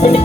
Hello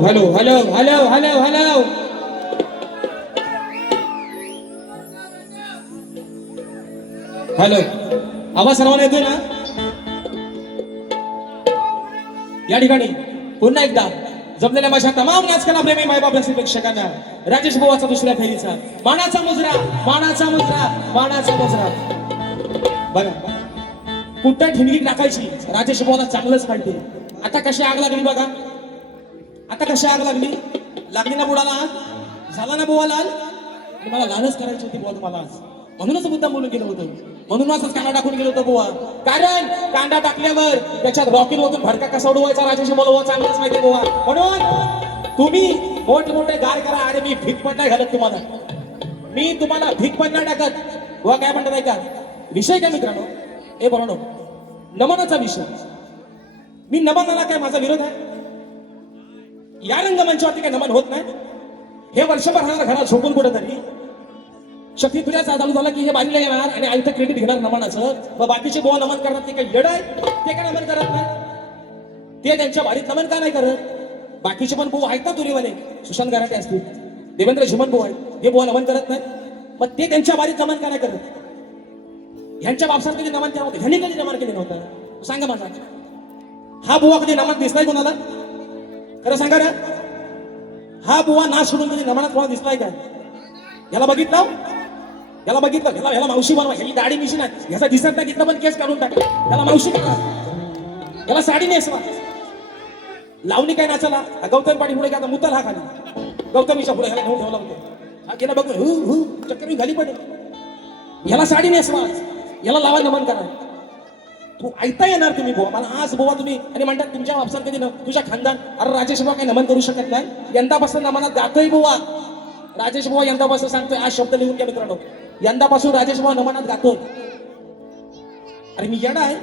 hello hello hello hello hello hello, आवाज सर्वांना येतोय ना? या ठिकाणी पुन्हा एकदा जमलेल्या माझ्या तमाम नाचकला प्रेमी मायबाप रसिक प्रेक्षकांना राजेश बुवाचा दुसऱ्या फेरीचा मानाचा मुजरा, मानाचा मुजरा, मानाचा मुजरा. बघा कुठं ठिणगी टाकायची राजेश बुवाला चांगलंच काढते. आता कशी आग लागली बघा, आता कशी आग लागली, लागली ना बुडाला आग, झाला ना बुवा लाल. मला लालच करायची होती बुवा तुम्हाला आज, म्हणूनच मुद्दाम बोलून गेलो होतो, म्हणून असंच कांदा टाकून गेलो होतो बुवा. कारण कांदा टाकल्यावर त्याच्यात रॉकेल मधून भडका कसा उडवायचा राजेश बुवा चांगलंच माहिती बुवा. म्हणून तुम्ही मोठे गार करा, अरे मी भीक पण नाही घालत तुम्हाला, मी तुम्हाला भीक पण नाही टाकत बुवा. काय म्हणतात ऐका, विषय काय मित्रांनो, हे बरोबर नमनाचा विषय. मी नमनाला काय माझा विरोध आहे? या रंगमंचावरती काय नमन होत नाही? हे वर्षभर राहणार घरात झोपून कुठं तरी शक्ती तुझ्या चालू झाला की हे बारीला येणार आणि आयतं क्रेडिट घेणार नमनाचं. व बाकीचे बुवा नमन करतात ते काही येड आहे, ते काय नमन करत नाही? ते त्यांच्या बारीत नमन का नाही करत? बाकीचे पण बुवा आहेत ना तुरीवाले, सुशांत गराटे असतील, देवेंद्र झिमन बुवा आहेत, हे बुवा नमन करत नाही. मग ते त्यांच्या बारीत नमन का नाही करत? ह्यांच्या बापसात कधी नमन केलं होतं? ह्यांनी कधी नमन केलं नव्हतं? सांगा माझा, हा बुवा कधी नमन दिसलाय कोणाला? खरं सांगा ना, हा बुवा ना सोडून कधी नमनात कोणाला दिसलाय का? याला बघितलं, याला बघितलं, ह्याला मावशी बनवा, ह्याची दाढी मिशी नाही, ह्याचा दिसत नाही तिथं पण केस काढून टाकला, त्याला मावशी करा, त्याला साडी नेसवा. लावणी काय नाचाला, गौतम पाणी पुढे काय मुतल हा खाली, गौतमीच्या पुढे ह्याला घेऊन ठेवला होते, हा गेला बघून हु हु चक्कर खाली पडे. ह्याला साडी नेसवा, याला लावा नमन करा. तू ऐकता येणार तुम्ही बुवा मला आज बुवा तुम्ही, आणि म्हणतात तुमच्या वापसात कधी तुझ्या खानदान. अरे राजेश बुवा काही नमन करू शकत नाही, यंदापासून नमनात गातोय बुवा. राजेश बुवा यंदापासून सांगतोय, आज शब्द लिहून घ्या मित्रांनो, यंदापासून राजेश बुवा नमनात गातोय. अरे मी येणार आहे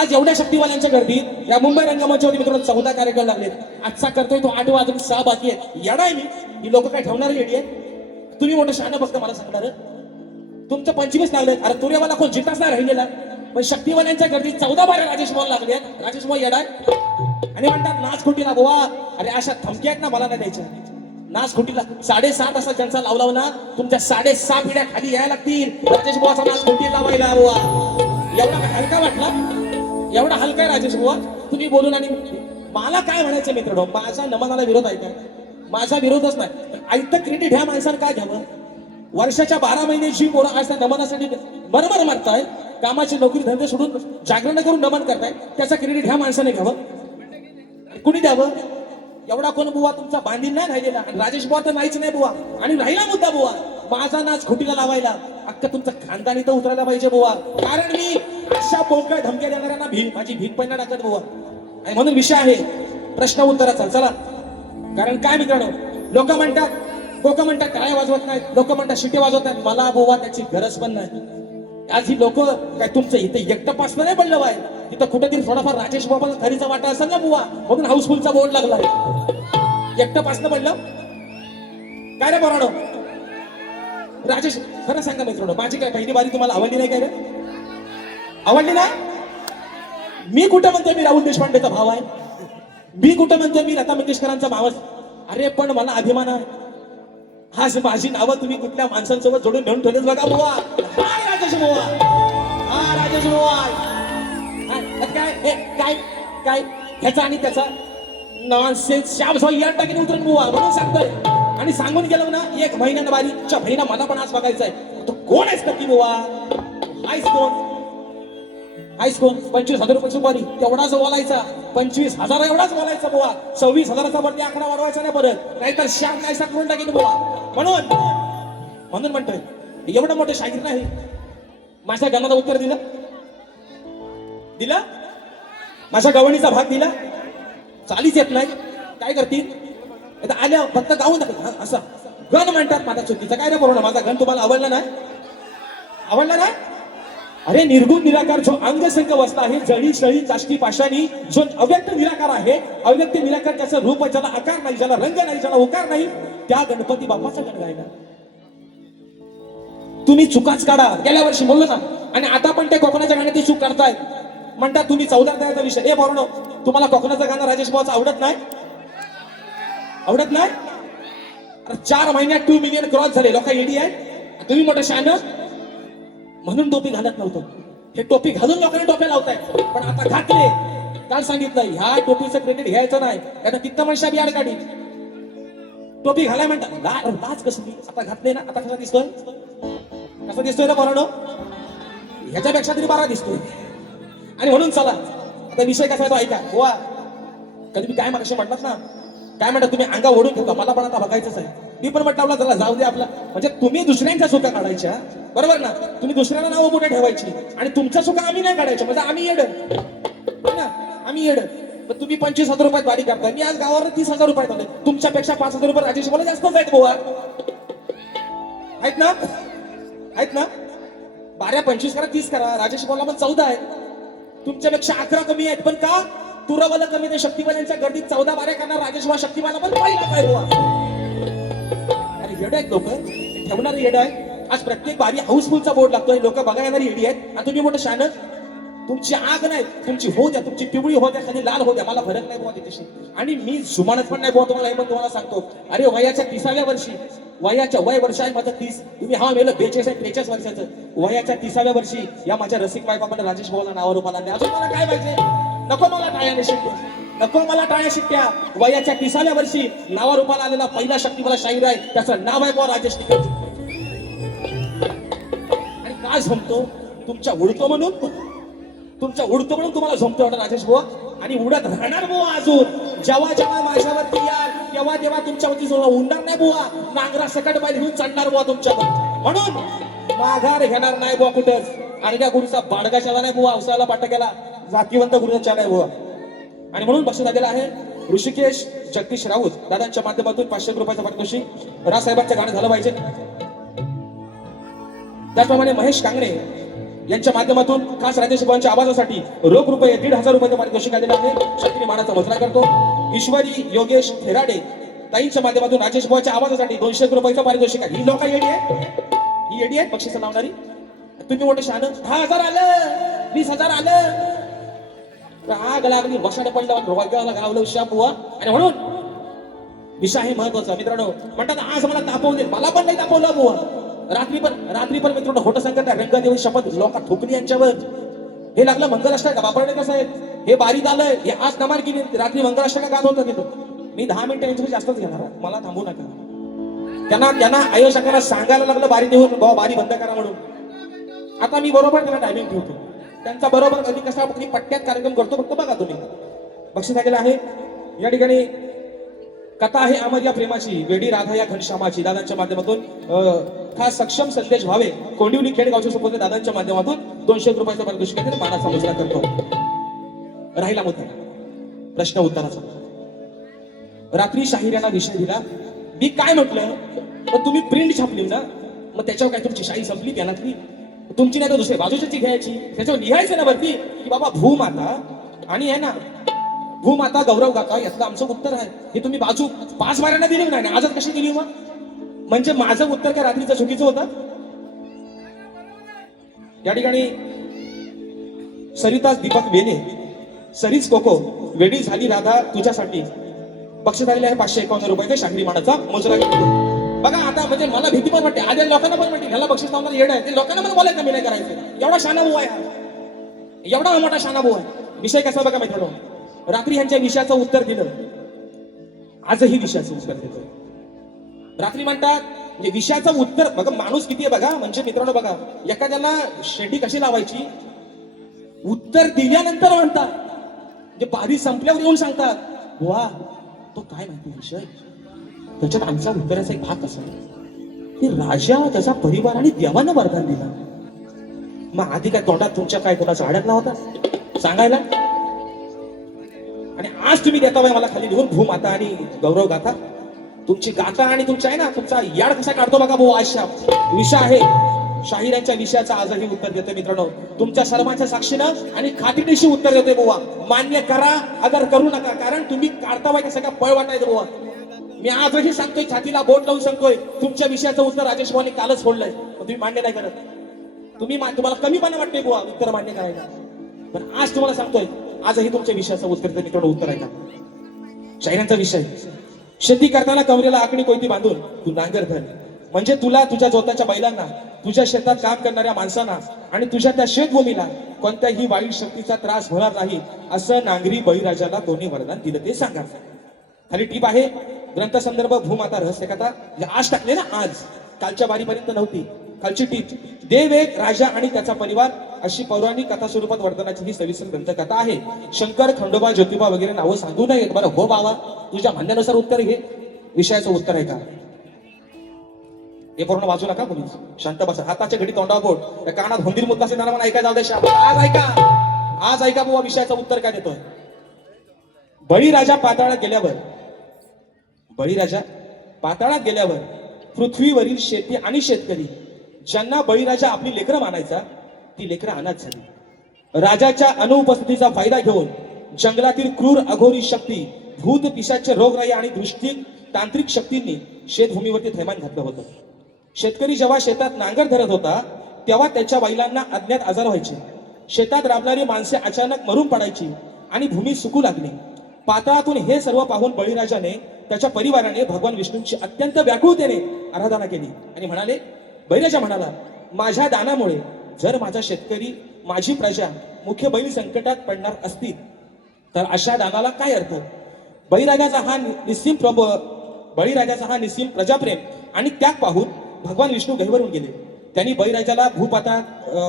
आज एवढ्या शक्तीवाल्यांच्या गर्दीत या मुंबई रंगमंचावरती मित्रांनो 14 कार्यक्रम लागलेत. आजचा करतोय तो 8 वाजून 6 बाकी आहे. येणार आहे मी, ही लोक काय ठेवणार येडी आहे? तुम्ही मोठं शहाणं फक्त मला सांगणार, तुमचं 25 लागलेत. अरे तुर्यावाला कोण जिताच नाही राहिलेला, पण शक्तीवाल्यांच्या गर्दीत 14-12 राजेश बुवा लागले. राजेश बुवा येणार आणि म्हणतात नाच खोटीला बुवा. अरे अशा धमक्या आहेत ना, मला नाही द्यायच्या. नाच खोटीला 7.5 असा ज्यांचा लावला ना, तुमच्या 6.5 पिढ्या खाली यायला लागतील राजेश बुवाचा नाच खोटी लावायला बुवा. एवढा हलका वाटला, एवढा हलका आहे राजेश बुवा तुम्ही बोलून. आणि मला काय म्हणायचं मित्रांनो, माझा नमनाला विरोध आहे का? माझा विरोधच नाही. आयतं क्रेडिट ह्या माणसानं काय घ्यावं? वर्षाच्या 12 महिन्याची पोरं आज त्या नमनासाठी बरोबर मारताय, कामाची नोकरी धंदे सोडून जागरण करून नमन करताय, त्याचा क्रेडिट ह्या माणसाने घ्यावं? कुणी द्यावं? एवढा कोण बुवा तुमचा बांधील नाही राहिलेला. राजेश बुवा तर नाहीच नाही बुवा, आणि राहिला मुद्दा बुवा माझा नाच खोटीला लावायला. अख्खा तुमचं खानदानी तर उतरायला पाहिजे बुवा, कारण मी अशा पोकळ धमक्या देणाऱ्यांना माझी भीक पण नाही टाकत बुवा. आणि म्हणून विषय आहे प्रश्न उत्तराचा. चला, कारण काय मित्रांनो, लोक म्हणतात टाळ्या वाजवत नाहीत, लोक म्हणतात शिटे वाजवत नाहीत. मला बुवा त्याची गरज पण नाही. आज ही लोक काय तुमचं इथे एकटं पासलं नाही पडलं बाय, तिथं कुठेतरी थोडाफार राजेश बाबाला खरीचा वाटा असेल ना बुवा, म्हणून हाऊसफुलचा बोर्ड लागलाय. एकटं पासलं पडलं काय रे बोराडो? राजेश खरं सांगा मित्रांनो, माझी काय पहिली बारी तुम्हाला आवडली नाही काय रे? आवडली ना? मी कुठं म्हणतोय मी राहुल देशपांडेचा भाव आहे? मी कुठं म्हणतोय मी लता मंगेशकरांचा भावच? अरे पण मला अभिमान आहे, हा माझी नावं तुम्ही कुठल्या माणसांसोबत जोडून घेऊन ठेवलेत बघा बुवा. हाय राजेश बुवा, हा राजेश बुवा. काय काय ह्याचा आणि त्याचा नॉनसेन्स शाब या टाकीने उतरून बुवा, म्हणून सांगतोय. आणि सांगून गेलो ना 1 महिन्यानं बारीच्या बहिणा मला पण आज बघायचंय. तो कोण आहेस नक्की बुवा? आहेस कोण? हायस कोण 25,000 रुपये सुपारी तेवढाच बोलायचा 25,000 एवढाच बोलायचा बुवा 26,000चा वरती आकडा वाढवायचा नाही परत नाहीतर शाम नाही करून टाकेन बुवा म्हणून म्हणतोय एवढं मोठं शाहीर नाही माझ्या गाण्याला उत्तर दिला माझ्या गवणीचा भाग दिला चालीच येत नाही काय करतील आल्या फक्त गाऊन दाखव असं गण म्हणतात माझा चुकीचा काय रे बरोबर माझा गण तुम्हाला आवडला नाही अरे निर्गुण निराकार जो अंग संघ वसला आहे जळी शळी चाष्टी पाशानी जो अव्यक्त निराकार आहे अव्यक्त निराकार त्याचं रूप आहे ज्याला आकार नाही ज्याला रंग नाही ज्याला उकार नाही त्या गणपती बाप्पाचा गण गायला तुम्ही चुकाच काढा गेल्या वर्षी बोललो ना आणि आता पण ते कोकणाच्या गाण्यात चूक काढताय म्हणतात तुम्ही 14 तयाचा विषय ए बरोनो तुम्हाला कोकणाचं गाणं राजेश भाऊचं आवडत नाही अरे 4 महिन्यात 2 मिलियन क्रॉस झाले लोक एडी आहे तुम्ही मोठं शान म्हणून टोपी घालत नव्हतं हे टोपी घालून लोकांना टोप्या लावताय पण आता घातले काल सांगितलं ह्या टोपीचं क्रेडिट घ्यायचं नाही आता तिथं म्हणशा बियाड काढी टोपी घालाय म्हणतात लाज कसली आता घातले ना आता कसा दिसतोय ना बरोबर ह्याच्यापेक्षा तरी बारा दिसतोय आणि म्हणून चला आता विषय कसा आहे तो ऐका गोवा कधी मी काय मागाशी म्हटलात ना काय म्हणतात तुम्ही अंगा ओढून ठेवता मला पण आता बघायचंच आहे मी पण म्हटलं चला जाऊ दे आपला म्हणजे तुम्ही दुसऱ्यांच्या चुका काढायच्या बरोबर ना तुम्ही दुसऱ्यांना नावं मोठे ठेवायची आणि तुमच्या चुका आम्ही नाही काढायच्या म्हणजे आम्ही येड पण तुम्ही 25,000 रुपयात वारी करताय मी आज गावावर 30,000 रुपयात आले तुमच्यापेक्षा 5,000 रुपये राजेश मला जास्तच आहेत गोवा आहेत ना 12-25 करा 30 करा राजेश बोला पण 14 आहे तुमच्यापेक्षा 11 कमी आहेत पण का तुरवलं कमी नाही शक्तिमानांच्या गर्दीत 14-12 करणार राजेश बा शक्तिमाला पण पहिला काय बुवा अरे येड आहेत लोक ठेवणारे येड आहे आज प्रत्येक बारी हाऊसफुलचा बोर्ड लागतोय लोक बघा येणारी येडी आहेत आणि तुम्ही मोठं शान तुमची आग नाही तुमची हो द्या तुमची पिवळी हो द्या खाली लाल हो द्या मला फरक नाही बुवा त्याच्याशी आणि मी जुमानत पण नाही बुवा तुम्हाला हे पण तुम्हाला सांगतो अरे वयाच्या 30व्या वर्षी वयाच्या वय वर्ष आहे माझं 30 तुम्ही हा मेलं 42-43 वर्षाचं वयाच्या 30व्या वर्षी या माझ्या रसिक बायकोमध्ये राजेश भाऊला नावावर रुपाला अजून मला काय पाहिजे नको मला टाळ्या शिट्ट्या वयाच्या 30व्या वर्षी नावा रूपाला आलेला पहिला शक्ती मला शाहीर आहे त्याचं नाव आहे बुवा राजेश टिकट आणि काय झोमतो तुमच्या उडतो म्हणून तुम्हाला झोमतो वाटत राजेश बुवा आणि उडत राहणार बुवा अजून जेव्हा माझ्यावरती या तेव्हा तुमच्यावरती उडणार नाही बुवा नांगरा सकट बाहेर घेऊन चढणार बुवा तुमच्यावर म्हणून माघार घेणार नाही बुवा कुठंच आणि त्या गुरुचा बाडगा शाला नाही बुवा अवसाला पाठ केला जातीवंत गुरुचा चाल आहे बुवा आणि म्हणून बक्षीस आलेला आहे ऋषिकेश जगदीश राऊत दादांच्या माध्यमातून 500 रुपयाचं पारितोषिक राजसाहेबांचं गाणं झालं पाहिजे त्याचप्रमाणे महेश कांगणे यांच्या माध्यमातून खास राजेश भाऊंच्या आवाजासाठी रोख रुपये 1,500 रुपयाचं पारितोषिक आलेलं आहे शक्तीने मानाचा मुजरा करतो ईश्वरी योगेश थेराडे ताईंच्या माध्यमातून राजेश भाऊच्या आवाजासाठी 200 रुपयाचं पारितोषिक आहे ही लोक येडी आहे बक्षीस लावणारी तुम्ही मोठे शान 10,000 आलं 20,000 आलं आग लागली वसाडे पडलं रोगाला गावलं शापुवा आणि म्हणून विषय आहे महत्वाचा मित्रांनो म्हणतात आज मला तापवून दे मला पण नाही तापवलं बुवा रात्री पण मित्रांनो खोटं सांगत रंगदेवी शपथ लोक ठोकली यांच्यावर हे लागलं मंगलाष्टक बापरणे कसं आहे हे बारीत आलंय हे आज नमार की रात्री मंगलाष्टक गात होतं तिथं मी 10 मिनिटं यांच्याकडे जास्तच घेणार मला थांबू नका त्यांना आयोजकांना सांगायला लागलं बारी देऊन बाबा बारी बंद करा म्हणून आता मी बरोबर त्यांना टायमिंग ठेवतो त्यांचा बरोबर कधी कसा पट्ट्यात कार्यक्रम करतो फक्त बघा तुम्ही बक्षीस आलेलं आहे या ठिकाणी कथा आहे अमर या प्रेमाची वेडी राधा या घनश्यामाची दादांच्या माध्यमातून खास सक्षम संदेश भावे कोंडिवली खेडगावचे सुपुत्र दादांच्या माध्यमातून 200 रुपयाचं पारितोषिक मानाचा मुजरा करतो राहिला मुद्दा प्रश्न उत्तराचा रात्री शाहिरांना विषय दिला मी काय म्हटलं मग तुम्ही प्रिंट छापली ना मग त्याच्यावर काय तुमची शाही संपली पेनातली तुमची नाही तर दुसरी बाजूची घ्यायची त्याच्यावर लिहायचं ना वरती की बाबा भूमाता आणि आहे ना भूमाता गौरव गाथा यातलं आमचं उत्तर आहे हे तुम्ही बाजू 5 वाऱ्यांना दिली नाही आजच कशी दिली मग म्हणजे माझं उत्तर काय रात्रीचं चुकीचं होतं या ठिकाणी सरिता दीपक वेने सरीच कोको वेडी झाली राधा तुझ्यासाठी बक्षीस आलेले आहे 551 रुपयाचे शाहिरी मानाचा मुजरा बघा आता म्हणजे मला भीती पण वाटते आधी लोकांना पण वाटते ह्याला बक्षीस लावणार येड आहे ते लोकांना पण बोलायचं मी नाही करायचं एवढा शाना भाऊ आहे एवढा मोठा शाना भाऊ आहे विषय कसा बघा मित्रांनो रात्री ह्यांच्या विषयाचं उत्तर दिलं आजही विषयाचं उत्तर देतोय रात्री म्हणतात म्हणजे विषयाचं उत्तर बघा माणूस किती आहे बघा म्हणजे मित्रांनो बघा एखाद्याला शेंडी कशी लावायची उत्तर दिल्यानंतर म्हणतात, म्हणजे बारी संपल्यावर येऊन सांगतात, बुवा तो काय माहिती विषय. त्याच्यात आमचा उत्तराचा एक भाग कसा की राजा त्याचा परिवार आणि देवानं वरदान दिला. मग आधी काय तोंडात तुमच्या काय कोणाचा अडकला होता सांगायला. आणि आज तुम्ही देता मला खाली लिहून भूमाता आणि गौरव गाथा. तुमची गाथा आणि तुमचा आहे ना तुमचा याड कसा काढतो बघा भाऊ. आज विषय आहे शाहिरांच्या विषयाचा आजही उत्तर देतोय मित्रांनो. तुमच्या सर्वांच्या साक्षीनं आणि खात्रीशी उत्तर देतोय बुवा. मान्य करा अगर करू नका, कारण तुम्ही काढता बाय सगळ्या पळ वाटायचं बुवा. मी आजही सांगतोय, छातीला बोट लावून सांगतोय, तुमच्या विषयाचं उत्तर राजेश भाऊने कालच फोडलंय. तुम्ही मान्य नाही करत. तुम्हाला कमीपणा वाटतंय बुवा उत्तर मान्य करायला. पण आज तुम्हाला सांगतोय, आजही तुमच्या विषयाचं उत्तर मित्रांनो उत्तर आहे का. शाहिरांचा विषय, शेती करताना कमरेला आकडी कोयती बांधून तू नांगर धर, म्हणजे तुला तुझ्या जोताच्या बैलांना, तुझ्या शेतात काम करणाऱ्या माणसांना आणि तुझ्या त्या शेतभूमीला कोणत्याही वाईट शक्तीचा त्रास होणार नाही, असं नांगरी बळीराजाला कोणी वरदान दिलं ते सांगा. खाली टीप आहे, ग्रंथ संदर्भ भूमाता रहस्य कथा. आज टाकले ना, आज कालच्या बारीपर्यंत नव्हती. खालची टीप, देव एक, राजा आणि त्याचा परिवार अशी पौराणिक कथा स्वरूपात वर्तनाची ही सविस्तर ग्रंथकथा आहे. शंकर, खंडोबा, ज्योतिबा वगैरे नावं सांगू नयेत. बरं हो बाबा, तुझ्या म्हणण्यानुसार उत्तर घे. विषयाचं उत्तर आहे का हे पूर्ण वाचू नका मुली, शांत बसा. हाताच्या घडी तोंडावर बोट, कानात हुंदीर मुद्दा असेल म्हणून ऐकायला जाऊ दे. आज ऐका, आज ऐका बुवा विषयाचं उत्तर काय देतोय. बळीराजा पाताळात गेल्यावर पृथ्वीवरील शेती आणि शेतकरी ज्यांना बळीराजा आपली लेकरं मानायचा, ती लेकरं अनाथ झाली. राजाच्या अनुपस्थितीचा फायदा घेऊन जंगलातील क्रूर अघोरी शक्ती, भूत पिशाचे रोगराई आणि दृष्टिक तांत्रिक शक्तींनी शेतभूमीवरती थैमान घातलं होतं. शेतकरी जेव्हा शेतात नांगर धरत होता तेव्हा त्याच्या बैलांना अज्ञात आजार व्हायचे. शेतात राबणारी माणसे अचानक मरून पडायची आणि भूमी सुकू लागली. पाताळातून हे सर्व पाहून बळीराजाने त्याच्या परिवाराने भगवान विष्णूंची अत्यंत व्याकुळतेने आराधना केली आणि म्हणाले, बळीराजा म्हणाला, माझ्या दानामुळे जर माझा शेतकरी, माझी प्रजा मुख्य बैल संकटात पडणार असतील तर अशा दानाला काय अर्थ. बळीराजाचा हा निस्सीम प्रजाप्रेम आणि त्याग पाहून भगवान विष्णू गहिवरून गेले. त्यांनी बळीराजाला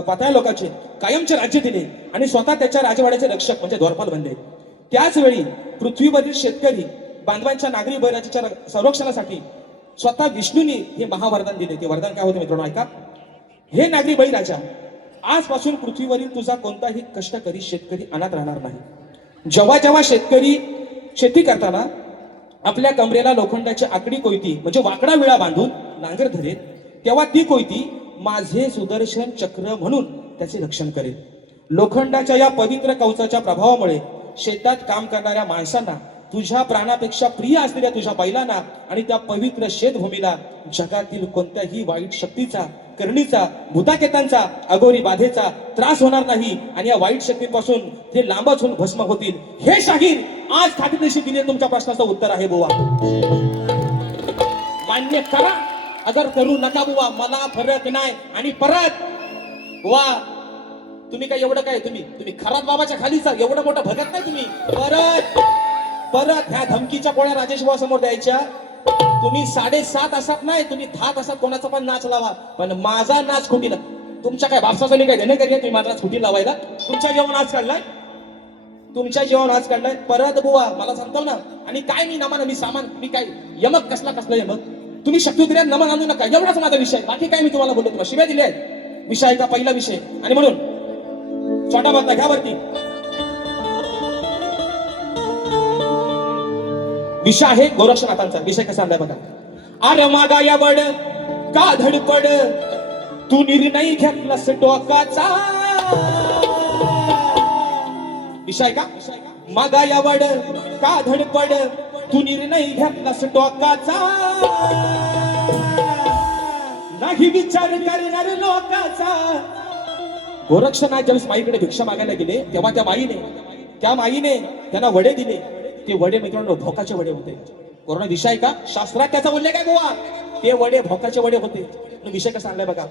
पाताळ लोकांचे कायमचे राज्य दिले आणि स्वतः त्याच्या राजवाड्याचे रक्षक म्हणजे द्वारपाल बनले. त्याच वेळी पृथ्वीवरील शेतकरी बांधवांच्या नागरी बळीराजाच्या संरक्षणासाठी स्वतः विष्णूंनी हे महावरदान दिले. ते वरदान काय होते मित्रांनो ऐका. हे नागरी बळीराजा, आजपासून पृथ्वीवरील तुझा कोणताही कष्टकरी शेतकरी अनाथ राहणार नाही. जेव्हा जेव्हा शेतकरी शेती करताना आपल्या कमरेला लोखंडाची आकडी कोयती म्हणजे वाकडा विळा बांधून नांगर धरेल, तेव्हा ती कोयती माझे सुदर्शन चक्र म्हणून त्याचे रक्षण करेल. लोखंडाच्या या पवित्र कवचाच्या प्रभावामुळे शेतात काम करणाऱ्या माणसांना, तुझ्या प्राणापेक्षा प्रिय असलेल्या तुझ्या बैलांना आणि त्या पवित्र शेतभूमीला जगातील कोणत्याही वाईट शक्तीचा, करणीचा, भूताकेतांचा, अघोरी बाधेचा त्रास होणार नाही आणि या वाईट शक्तीपासून ते लांबच होऊन भस्म होतील. हे शाहीर आज खात्रीशी दिले तुमच्या प्रश्नाचं उत्तर आहे बुवा. मान्य करा अगर करू नका बुवा, मला फरक नाही. आणि परत बुवा, तुम्ही काय एवढं काय तुम्ही खरात बाबाच्या खालीचा एवढं मोठं भगत नाही तुम्ही. परत ह्या धमकीच्या गोळ्या राजेश भाऊ समोर द्यायच्या. तुम्ही 7.5 तासात नाही, तुम्ही 10 तासात कोणाचा पण नाच लावा, पण माझा नाच खुटीला. तुमच्या काय बापसाचा मी काय धने करीये तुम्ही माझा नाच खुटी लावायला. तुमच्या जेवण आज काढलाय, परत बुवा मला सांगतो ना. आणि काय मी नमान, मी सामान, मी काय यमक कसला यमक. तुम्ही शक्ती दिल्या नमन आणू नका, एवढाच माझा विषय. बाकी काय मी तुम्हाला बोलतो, तुम्हाला शिव्या दिल्या आहेत. विषय का पहिला विषय. आणि म्हणून छोटा बदला घ्या वरती. विषय आहे गोरक्षनाथांचा. विषय कसा आणलाय बघा. अरे मागा या वड का धडपड, तू निर्णय घेतलास टोकाचा. विषय का मागा या वड का धडपड, तू निर्णय घेतलास टोकाचा. नाही विचार करणार लोकाचा. गोरक्षनाथ ज्यावेळेस माईकडे भिक्षा मागायला गेले तेव्हा त्या माईने त्यांना वडे दिले. ते वडे मित्रांनो भोकाचे वडे होते. कोरोना विषय का शास्त्रात त्याचा उल्लेख आहे बुवा. ते वडे भोकाचे वडे होते. विषय कसा आणलाय बघा.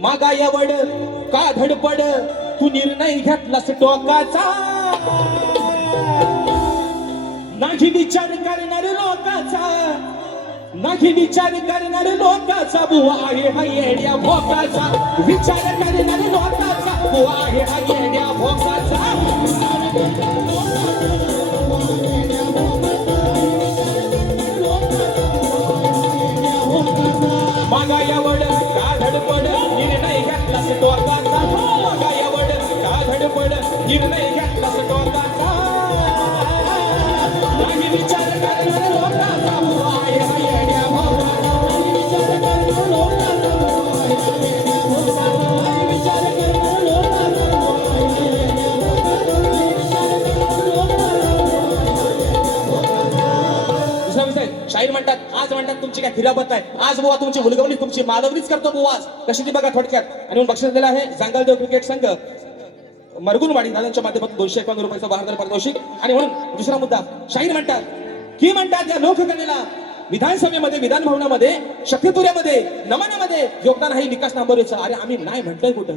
मागा या वड का धडपड, तू निर्णय घेतलास टोकाचा. नाही विचार करणार लोकाचा, बुवा आहे हा येड्या भोकाचा. विचार करणार लोकाचा, बुवा आहे हा येड्या भोकाचा मागायावड का धडपड निर्णय घेतलास टोकाचा मागायावड का धडपड निर्णय घेतलास टोकाचा नाही विचार करणार लोकांचा बुवा आहे हा येड्या भोकाचा नाही विचार करणार लोकांचा बुवा आहे हा येड्या भोकाचा नाही विचार करणार लोकांचा बुवा आहे हा येड्या भोकाचा नाही विचार करणार लोकांचा दुसरा विषय शाहीर म्हणतात आज म्हणतात तुमची काय खिरापत नाही आज बुवा तुमची मुलगवणी तुमची मालवणीच करतो बुवा आज कशी ती बघा थोडक्यात आणि म्हणून बक्षीस दिलं आहे जांगलदेव क्रिकेट संघ मरगुनवाडी दादांच्या माध्यमातून 251 रुपयाचा बहादर पारितोषिक आणि म्हणून दुसरा मुद्दा शाहीर म्हणतात की म्हणतात या लोककलेला विधानसभेमध्ये विधान भवनामध्ये शक्तितुर्यामध्ये नमनामध्ये योगदान आहे विकास नांबरेचं अरे आम्ही नाही म्हणतोय कुठं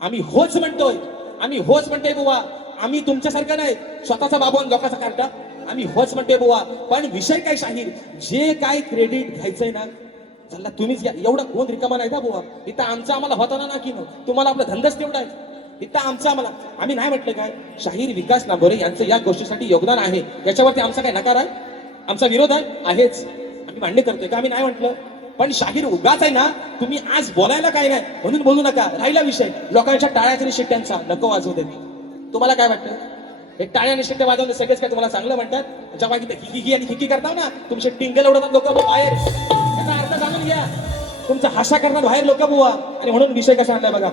आम्ही होच म्हणतोय बुवा आम्ही तुमच्यासारखं नाही स्वतःचा बाबून लोकांचा काढता आम्ही होच म्हणतोय बुवा पण विषय काय शाहीर जे काय क्रेडिट घ्यायचंय ना चला तुम्हीच घ्या एवढा कोण रिकामा नाही का बुवा इथं आमचं आम्हाला होताना ना की तुम्हाला आपला धंदाच तेवढा आहे इथं आमचं आम्हाला आम्ही नाही म्हटलं काय शाहीर विकास नांबरे यांचं या गोष्टीसाठी योगदान आहे याच्यावरती आमचा काय नकार आहे आमचा विरोध आहेच आम्ही मान्य करतोय का आम्ही नाही म्हटलं पण शाहीर उगाच आहे ना तुम्ही आज बोलायला काय नाही म्हणून बोलू नका राहिला विषय लोकांच्या टाळ्याच्या आणि शिट्ट्यांचा नको वाजवू देत तुम्हाला काय वाटतं एक टाळ्या आणि शिट्ट्या वाजवणे सगळेच काय तुम्हाला चांगलं म्हणतात जेव्हा हिकी आणि हिकी करताव ना तुमचे टिंगल उडवतात लोक बाहेर त्याचा अर्थ जाणून घ्या तुमचा हाशा करतात बाहेर लोक बुवा आणि म्हणून विषय कसा आणलाय बघा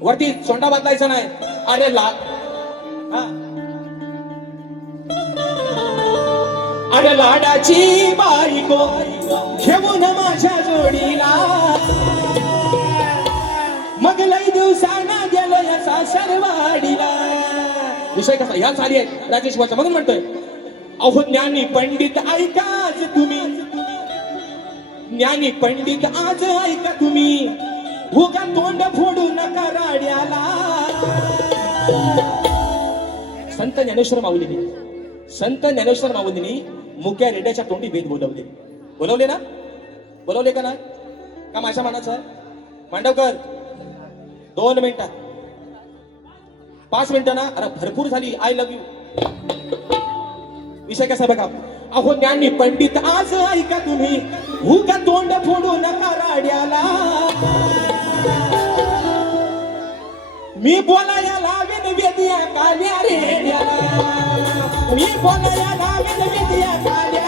वरती सोंडा बदलायचा नाही अरे अरे लाडाची बायको घेऊन माझ्या जोडीला मग लई दिवसांना गेलो या सासरवाडीला विषय कसा ह्या झाली आहे राजेश वाचा म्हणून म्हणतोय अहो ज्ञानी पंडित ऐकाच तुम्ही ज्ञानी पंडित आज ऐका तुम्ही उगा तोंड फोडू नका राड्याला संत ज्ञानेश्वर माऊलींनी मुक्या रेड्याच्या तोंडी वेद बोलवले ना बोलवले का नाही का माझ्या मनाचं आहे मांडवकर 2 मिनिटात 5 मिनिटं ना अरे भरपूर झाली आय लव्ह यू विषय कसा बघा अहो ज्ञानी पंडित आज ऐका तुम्ही उगा तोंड फोडू नका राड्याला मी बोलाया लावीन वेदिया काल्या रेड्याला मी बोलाया लावीन वेदिया काल्या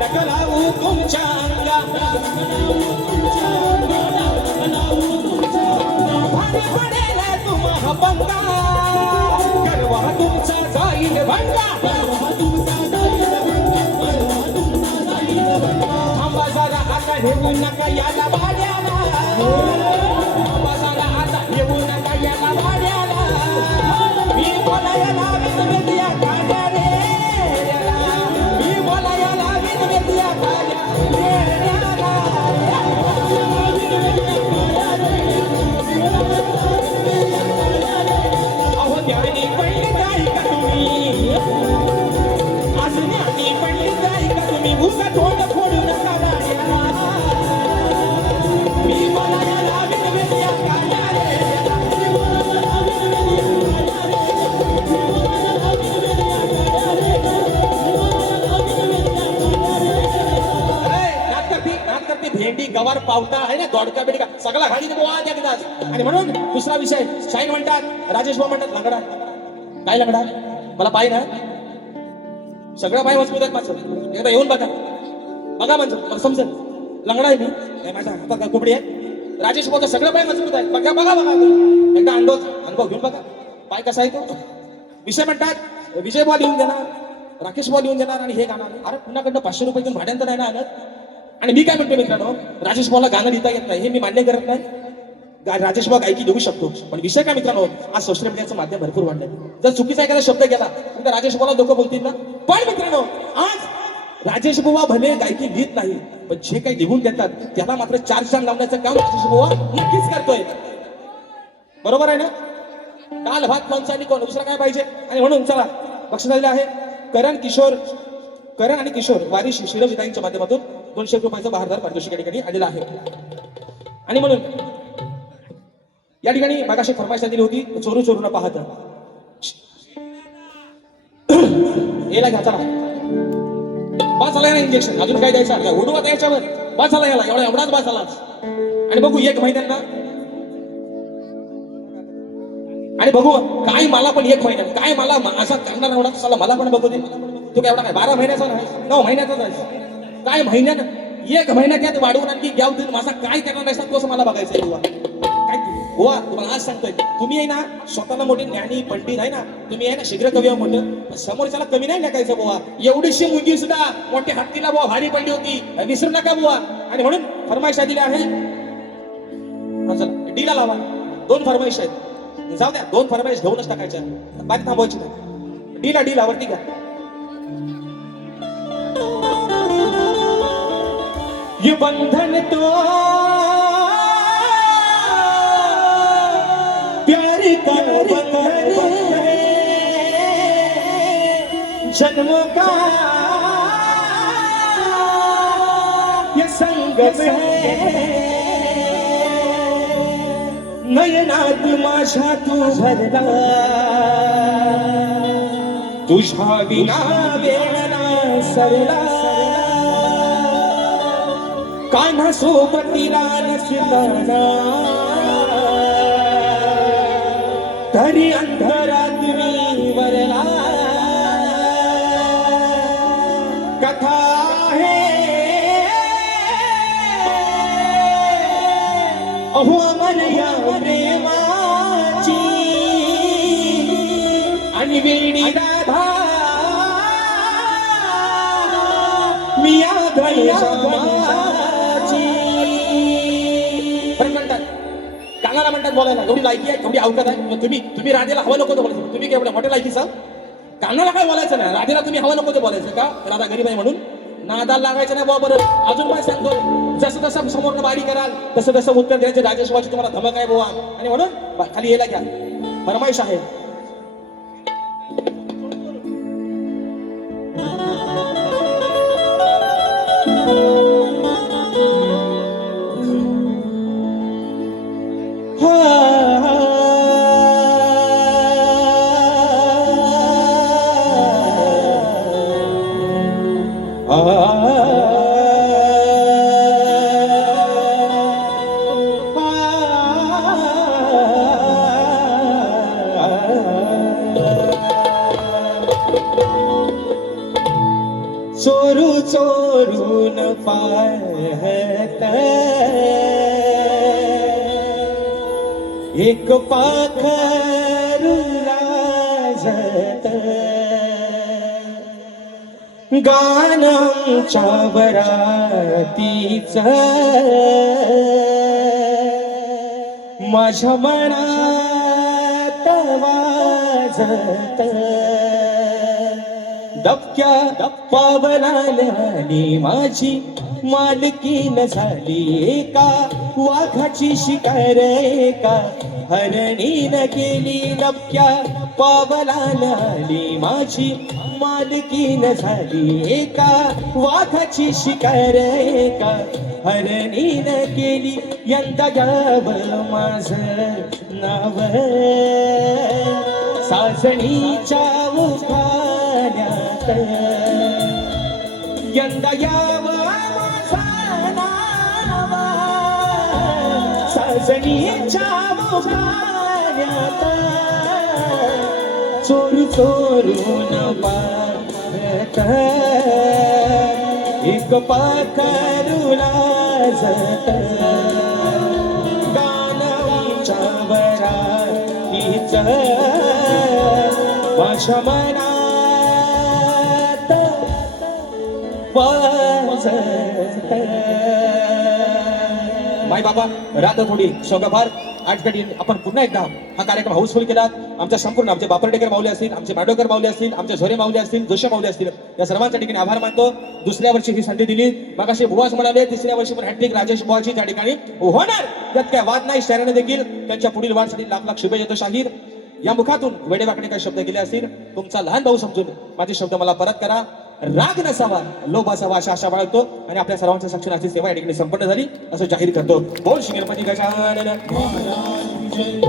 नका लावू तुमच्या अंगा भारी पडेल तुम्हा पंगा करवा तुमचा जाईल भंगा थांबा जरा आता घेऊ नका याला भाड्याला थांबा जरा आता घेऊ नका याला भाड्याला मी बोलायला वेदिया काढ्या रे मी बोलायला वेदिया काढ्या अहो ज्ञानी पंडित ऐका तुम्ही आज ज्ञानी पंडित ऐका तुम्ही उगा तोंड फोडू नका राड्याला मी बोलायला वेदिया काढ्या रे भेंडी गवार पावटा आहे ना दोडका बेडका सगळा घाडी वाद एकदाच आणि म्हणून दुसरा विषय शाहीर म्हणतात राजेश भाऊ म्हणतात लंगडा काय लंगडा मला पाय ना सगळं पाय मजबूत आहेत माझं एकदा येऊन बघा म्हणजे मला समजेल लंगडा आहे मी माझ्या हातात काय कुबडी आहे राजेश भाऊ सगळं पाय मजबूत आहे बघा एकदा अनुभव घेऊन बघा पाय कसा आहे तो विषय म्हणतात विजय भाऊ लिहून देणार राकेश भाऊ लिहून देणार आणि हे गाणार अरे पुन्हाकडनं 500 रुपये घेऊन भाड्यानं नाही ना आलं आणि मी काय म्हणतो मित्रांनो राजेश भाऊला गाणं लिहिता येत नाही हे मी मान्य करत नाही राजेश भाऊ गायकी देऊ शकतो, पण विषय काय मित्रांनो, आज सोशल मीडियाचं माध्यम भरपूर वाढलंय. जर चुकीचा एखादा शब्द गेला तर राजेश भाऊला लोक बोलतील ना. पण मित्रांनो, आज राजेश बुवा भले गायकी लिहित नाही, पण जे काही लिहून देतात त्याला मात्र 4 चांद लावण्याचं काम राजेश बुवा नक्कीच करतोय. बरोबर आहे ना. काल भात लोणचं आणि कोण दुसरं काय पाहिजे. आणि म्हणून चला बक्षीस आलेलं आहे करण आणि किशोर वारिश शिरविदाईंच्या माध्यमातून 200 रुपयाचं बहारदार पारितोषिक या ठिकाणी आलेलं आहे. आणि म्हणून या ठिकाणी मागाशी फरमाईश दिली होती, चोरू चोरू न पाहत याला घ्या. चला बस झाला ना इंजेक्शन, अजून काय द्यायचं ओढूवा द्यायच्यावर बस झाला याला, एवढाच बस झाला. आणि बघू 1 महिन्यांना, आणि बघू काय मला पण 1 महिन्यात काय मला असा करणार एवढा तसाला मला पण बघू दे. तू काय एवढा काय 12 महिन्याचा नाही, 9 महिन्याचा नाही, काय महिन्यानं 1 महिन्यात यात वाढवून आणखी घ्याव देऊन माझा काय करणार नाही तोच मला बघायचं आहे. बुवा काय बुवा तुम्हाला आज सांगतोय, तुम्ही आहे ना स्वतःला मोठे ज्ञानी पंडित आहे ना, तुम्ही आहे ना शीघ्र कवी म्हणलं, समोरच्याला कमी नाही लेखायचं. बुवा एवढीशी मुंगी सुद्धा मोठ्या हत्तीला बुवा भारी पडली होती, विसरू नका बुवा. आणि म्हणून फरमाईश दिली आहे, डीला लावा. 2 फरमाईश आहेत, जाऊ द्या 2 फरमाईश घेऊनच टाकायच्या, बाकी थांबवायची नाही. डीला वरती घ्या. ये बंधन तो प्यार का बंधन है, जन्म का ये संगम है, नयनात माझ्या तू भरला, तुझ्या विना वेळा सरला, कान्हा सोबतीला नसताना तरी अंधरात मी वरला. कथा आहे अहो अमर या प्रेमाची, आणि वेणी राधा मी कानाला म्हणतात बोलायला, एवढी लायकी आहे, एवढी अवकात आहे. तुम्ही राधेला हवं नको ते बोलायचं. तुम्ही काय मोठ्या लायकीचा कानाला काय बोलायचं नाही, राधेला तुम्ही हवं नको ते बोलायचं का, राधा गरीब आहे म्हणून नादाला लागायचं नाही. बाबा बरं अजून काय सांगतो, जसं जसं समोरनं बारी कराल तसं तसं उत्तर द्यायचं. राजेश भाऊची तुम्हाला धमक आहे बुवा. आणि म्हणून खाली यायला घ्या, फरमाईश आहे. चोरू चोरून पाहत एक पाखरू लाजत, गाणं आमच्या बरातीच माझ्या मनात वाजत, दबक्या पावलाली माझी मालकीन झाली, एका वाघाची शिकार एका हरणीन केली. दबक्या पावलाली माझी मालकीन झाली, एका वाघाची शिकार एका हरणीन केली. यंदा गाव माझं नाव सासणीच्या उखाण्यात, यंदा यावं माझं नाव सासणीच्या उखाण्यात. चोरू चोरून पाहत एक पाखरू लाजत, गाणं बरातीच माझ्या मनात वाजत. माय बाबा रात थोडी शोकाफार आज घडी आपण पुन्हा एकदा हा कार्यक्रम हाऊसफुल केला. आमच्या संपूर्ण आमचे बापरडेकर माऊली असतील, आमचे माडोकर माऊली असतील, आमचे झोरे माऊली असतील, जोशी माऊली असतील, या सर्वांच्या ठिकाणी आभार मानतो. दुसऱ्या वर्षी ही संधी दिली. मगाशी बुवास म्हणाले तिसऱ्या वर्षी पण हॅट्रिक राजेश बुवाची त्या ठिकाणी होणार, त्यात काय वाद नाही. शहराने देखील त्यांच्या पुढील वाटसाठी लाख लाख शुभेच्छा देतो. शाहीर या मुखातून वेडेवाकडे काही शब्द केले असतील, तुमचा लहान भाऊ समजून माझे शब्द मला परत करा. राग नसावा, लोभ असावा अशा आशा बाळगतो आणि आपल्या सर्वांच्या सक्षणाची सेवा या ठिकाणी संपन्न झाली असं जाहीर करतो. बोल श्री गणपती गजानन महाराज जय.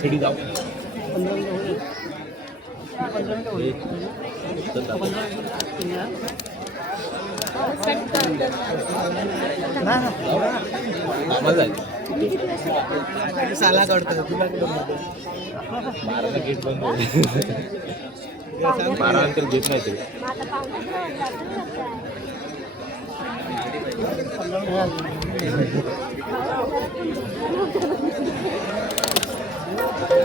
सीडी जाओ साला काढतो तुला बाराला गेट बंद बारा नंतर घेत नाही ते